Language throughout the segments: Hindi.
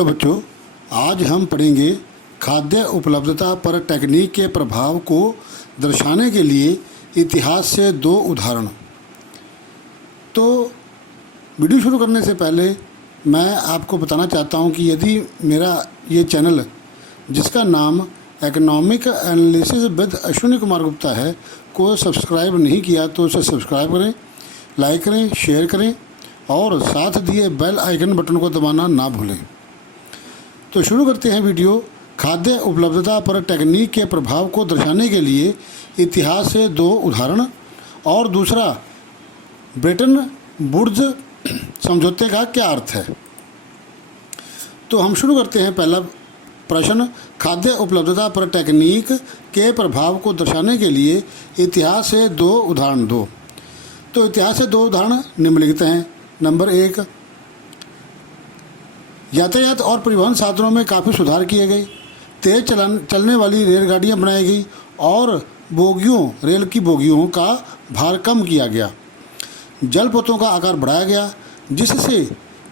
हेलो बच्चों, आज हम पढ़ेंगे खाद्य उपलब्धता पर टेक्निक के प्रभाव को दर्शाने के लिए इतिहास से दो उदाहरण। तो वीडियो शुरू करने से पहले मैं आपको बताना चाहता हूं कि यदि मेरा ये चैनल जिसका नाम economic analysis with Ashwini Kumar Gupta है को सब्सक्राइब नहीं किया तो उसे सब्सक्राइब करें, लाइक करें, शेयर करें और साथ दिए बेल आइकन बटन को दबाना ना भूलें। तो शुरू करते हैं वीडियो। खाद्य उपलब्धता पर टेक्निक के प्रभाव को दर्शाने के लिए इतिहास से दो उदाहरण और दूसरा ब्रेटन वुड्स समझौते का क्या अर्थ है। तो हम शुरू करते हैं। पहला प्रश्न, खाद्य उपलब्धता पर टेक्निक के प्रभाव को दर्शाने के लिए इतिहास से दो उदाहरण दो। तो इतिहास से दो उदाहरण निम्नलिखित हैं। नंबर 1, यातायात और परिवहन साधनों में काफ़ी सुधार किए गए, तेज चलने वाली रेलगाड़ियां बनाई गई और रेल की बोगियों का भार कम किया गया। जलपोतों का आकार बढ़ाया गया जिससे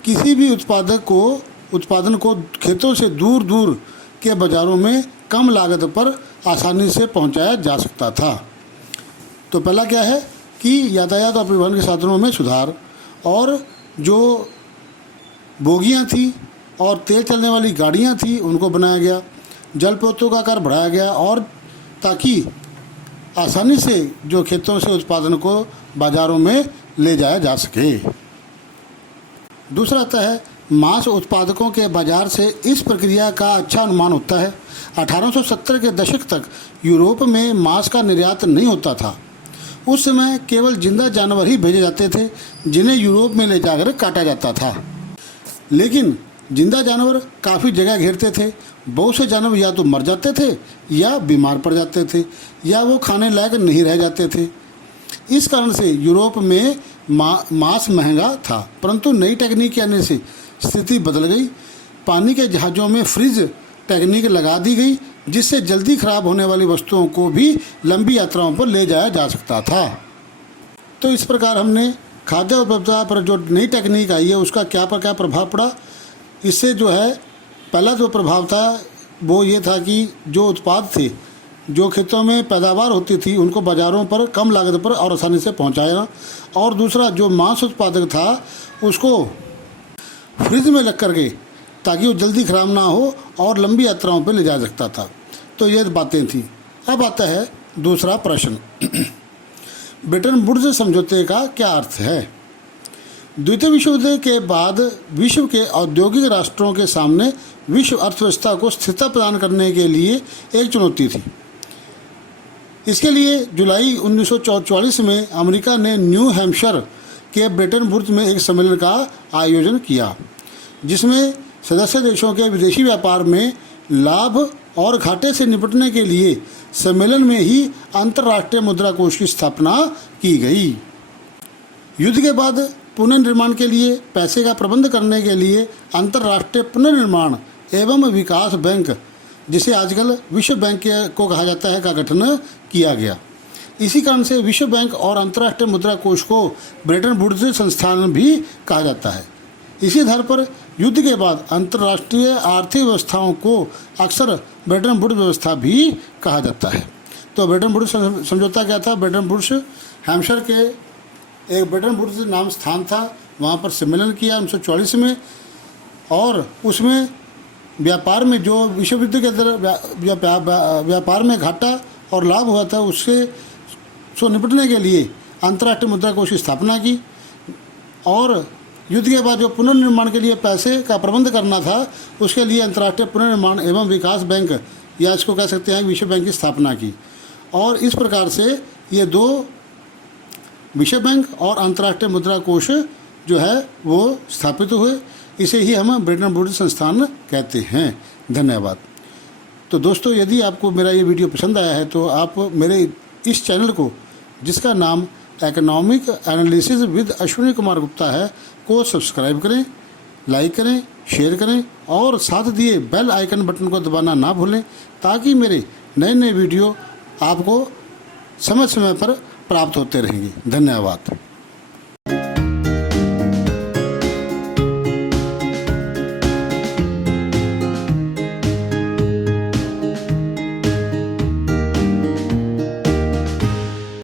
किसी भी उत्पादन को खेतों से दूर दूर के बाज़ारों में कम लागत पर आसानी से पहुंचाया जा सकता था। तो पहला क्या है कि यातायात और परिवहन के साधनों में सुधार, और जो बोगियां थी और तेज चलने वाली गाड़ियां थी उनको बनाया गया। जलपोतों का आकार बढ़ाया गया और ताकि आसानी से जो खेतों से उत्पादन को बाज़ारों में ले जाया जा सके। दूसरा आता है, मांस उत्पादकों के बाज़ार से इस प्रक्रिया का अच्छा अनुमान होता है। 1870 के दशक तक यूरोप में मांस का निर्यात नहीं होता था। उस समय केवल जिंदा जानवर ही भेजे जाते थे जिन्हें यूरोप में ले जाकर काटा जाता था। लेकिन जिंदा जानवर काफ़ी जगह घेरते थे। बहुत से जानवर या तो मर जाते थे या बीमार पड़ जाते थे या वो खाने लायक नहीं रह जाते थे। इस कारण से यूरोप में मांस महंगा था। परंतु नई टेक्निक आने से स्थिति बदल गई। पानी के जहाज़ों में फ्रीज टेक्निक लगा दी गई जिससे जल्दी ख़राब होने वाली वस्तुओं को भी लंबी यात्राओं पर ले जाया जा सकता था। तो इस प्रकार हमने खाद्य उपलब्धता पर जो नई टेक्निक आई है उसका क्या प्रभाव पड़ा। इससे जो है पहला जो प्रभाव था वो ये था कि जो उत्पाद थे, जो खेतों में पैदावार होती थी उनको बाज़ारों पर कम लागत पर और आसानी से पहुंचाया, और दूसरा जो मांस उत्पादक था उसको फ्रिज में रख करके ताकि वो जल्दी ख़राब ना हो और लंबी यात्राओं पर ले जा सकता था। तो ये बातें थी। अब आता है दूसरा प्रश्न, ब्रेटन वुड्स समझौते का क्या अर्थ है। द्वितीय विश्व युद्ध के बाद विश्व के औद्योगिक राष्ट्रों के सामने विश्व अर्थव्यवस्था को स्थिरता प्रदान करने के लिए एक चुनौती थी। इसके लिए जुलाई 1944 में अमेरिका ने न्यू हैम्पशायर के ब्रेटन वुड्स में एक सम्मेलन का आयोजन किया जिसमें सदस्य देशों के विदेशी व्यापार में लाभ और घाटे से निपटने के लिए सम्मेलन में ही अंतर्राष्ट्रीय मुद्रा कोष की स्थापना की गई। युद्ध के बाद पुनर्निर्माण के लिए पैसे का प्रबंध करने के लिए अंतर्राष्ट्रीय पुनर्निर्माण एवं विकास बैंक, जिसे आजकल विश्व बैंक को कहा जाता है, का गठन किया गया। इसी कारण से विश्व बैंक और अंतर्राष्ट्रीय मुद्रा कोष को ब्रेटन वुड्स संस्थान भी कहा जाता है। इसी आधार पर युद्ध के बाद अंतर्राष्ट्रीय आर्थिक व्यवस्थाओं को अक्सर ब्रेटन वुड्स व्यवस्था भी कहा जाता है। तो ब्रेटन वुड्स समझौता क्या था। ब्रेटन वुड्स हैम्पशायर के एक ब्रेटन वुड्स नाम स्थान था, वहाँ पर सम्मेलन किया 1944 में, और उसमें व्यापार में जो विश्व युद्ध के अंदर व्यापार में घाटा और लाभ हुआ था उससे निपटने के लिए अंतर्राष्ट्रीय मुद्रा कोष की स्थापना की, और युद्ध के बाद जो पुनर्निर्माण के लिए पैसे का प्रबंध करना था उसके लिए अंतर्राष्ट्रीय पुनर्निर्माण एवं विकास बैंक, या इसको कह सकते हैं विश्व बैंक की स्थापना की। और इस प्रकार से ये दो विश्व बैंक और अंतर्राष्ट्रीय मुद्रा कोष जो है वो स्थापित हुए। इसे ही हम ब्रेटन वुड्स संस्थान कहते हैं। धन्यवाद। तो दोस्तों, यदि आपको मेरा ये वीडियो पसंद आया है तो आप मेरे इस चैनल को, जिसका नाम economic analysis with Ashwini Kumar Gupta है, को सब्सक्राइब करें, लाइक करें, शेयर करें और साथ दिए बेल आइकन बटन को दबाना ना भूलें ताकि मेरे नए नए वीडियो आपको समय समय पर प्राप्त होते रहेंगे। धन्यवाद।